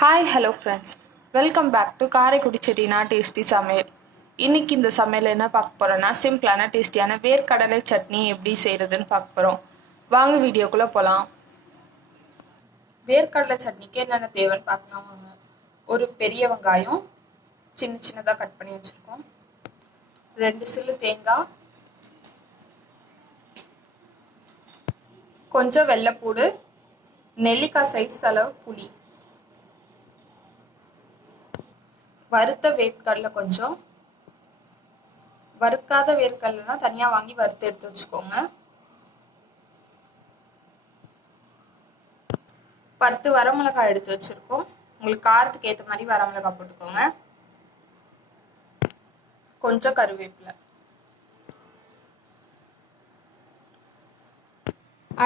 Hi hello friends, welcome back to Karaikudi Chettinad tasty சமையல். இன்னைக்கு இந்த சமையல் என்ன பார்க்க போகிறோன்னா, சிம்பிளான டேஸ்டியான வேர்க்கடலை சட்னி எப்படி செய்கிறதுன்னு பார்க்க போகிறோம். வாங்க வீடியோக்குள்ளே போகலாம். வேர்க்கடலை சட்னிக்கு என்னென்ன தேவைன்னு பார்க்கலாம் வாங்க. ஒரு பெரிய வெங்காயம் சின்ன சின்னதாக கட் பண்ணி வச்சுருக்கோம், 2 சில்லு தேங்காய், கொஞ்சம் வெள்ளைப்பூடு, நெல்லிக்காய் சைஸ் அளவு புளி, வறுத்த வேர்க்கடலை கொஞ்சம், வறுக்காத வேர்க்கடலைனா தனியாக வாங்கி வறுத்து எடுத்து வச்சுக்கோங்க. 10 வரமிளகாய் எடுத்து வச்சுருக்கோம். உங்களுக்கு காரத்துக்கு ஏற்ற மாதிரி வரமிளகாய் போட்டுக்கோங்க. கொஞ்சம் கருவேப்பிலை.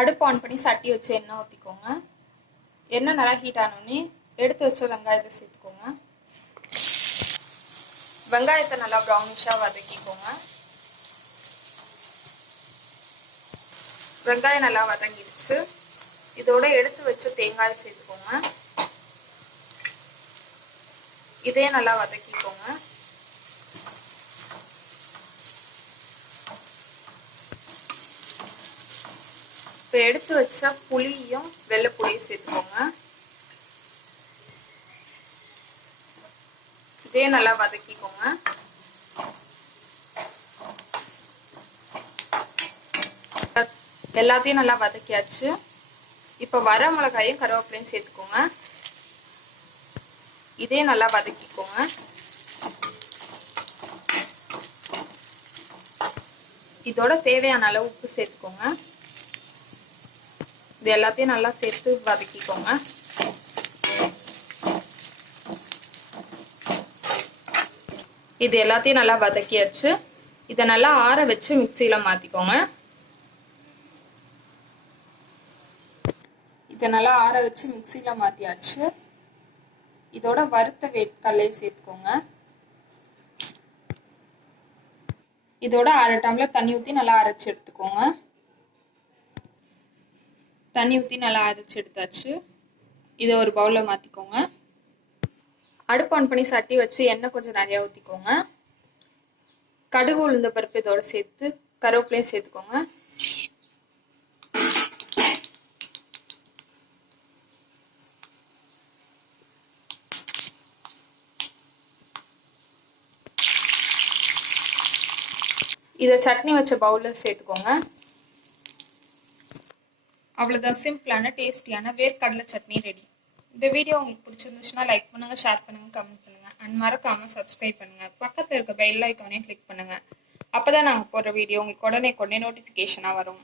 அடுப்பு ஆன் பண்ணி சட்டி வச்சு எண்ணெய் ஊற்றிக்கோங்க. எண்ணெய் நல்லா ஹீட் ஆனோடனே எடுத்து வச்ச வெங்காயத்தை சேர்த்துக்கோங்க. வெங்காயத்தை நல்லா ப்ரௌனிஷாக வதக்கிக்கோங்க. வெங்காயம் நல்லா வதங்கிடுச்சு. இதோட எடுத்து வச்ச தேங்காயை சேர்த்துக்கோங்க. இதையும் நல்லா வதக்கிக்கோங்க. இப்போ எடுத்து வச்ச புளியும் வெள்ளைப்பூடியும் சேர்த்துக்கோங்க. இதே நல்லா வதக்கிக்கோங்க. எல்லாத்தையும் நல்லா வதக்கியாச்சு. இப்போ வர மிளகாயும் கருவேப்பிலையும் சேர்த்துக்கோங்க. இதே நல்லா வதக்கிக்கோங்க. இதோட தேவையான அளவு உப்பு சேர்த்துக்கோங்க. இது எல்லாத்தையும் நல்லா சேர்த்து வதக்கிக்கோங்க. இது எல்லாத்தையும் நல்லா வதக்கியாச்சு. இதை நல்லா ஆற வச்சு மிக்சியில் மாற்றிக்கோங்க. இதை நல்லா ஆற வச்சு மிக்சியில் மாற்றியாச்சு. இதோட வறுத்த வேர்க்கடலையை சேர்த்துக்கோங்க. இதோட 1/2 டம்ளர் தண்ணி ஊற்றி நல்லா அரைச்சி எடுத்துக்கோங்க. தண்ணி ஊற்றி நல்லா அரைச்சி எடுத்தாச்சு. இதை ஒரு பவுலில் மாற்றிக்கோங்க. அடுப்பு ஆன் பண்ணி சட்டி வச்சு எண்ணெய் கொஞ்சம் நிறையா ஊற்றிக்கோங்க. கடுகு உளுந்த பருப்பு இதோட சேர்த்து கருவேப்பிலையும் சேர்த்துக்கோங்க. இதை சட்னி வச்ச பவுலில் சேர்த்துக்கோங்க. அவ்வளோதான், சிம்பிளான டேஸ்டியான வேர்க்கடலை சட்னி ரெடி. இந்த வீடியோ உங்களுக்கு பிடிச்சிருந்துச்சுன்னா லைக் பண்ணுங்கள், ஷேர் பண்ணுங்கள், கமெண்ட் பண்ணுங்கள் அண்ட் மறக்காமல் சப்ஸ்கிரைப் பண்ணுங்கள். பக்கத்தில் இருக்க பெல் ஐக்கானையும் கிளிக் பண்ணுங்கள். அப்போ தான் நாங்கள் போடுற வீடியோ உங்களுக்கு உடனே நோட்டிஃபிகேஷனாக வரும்.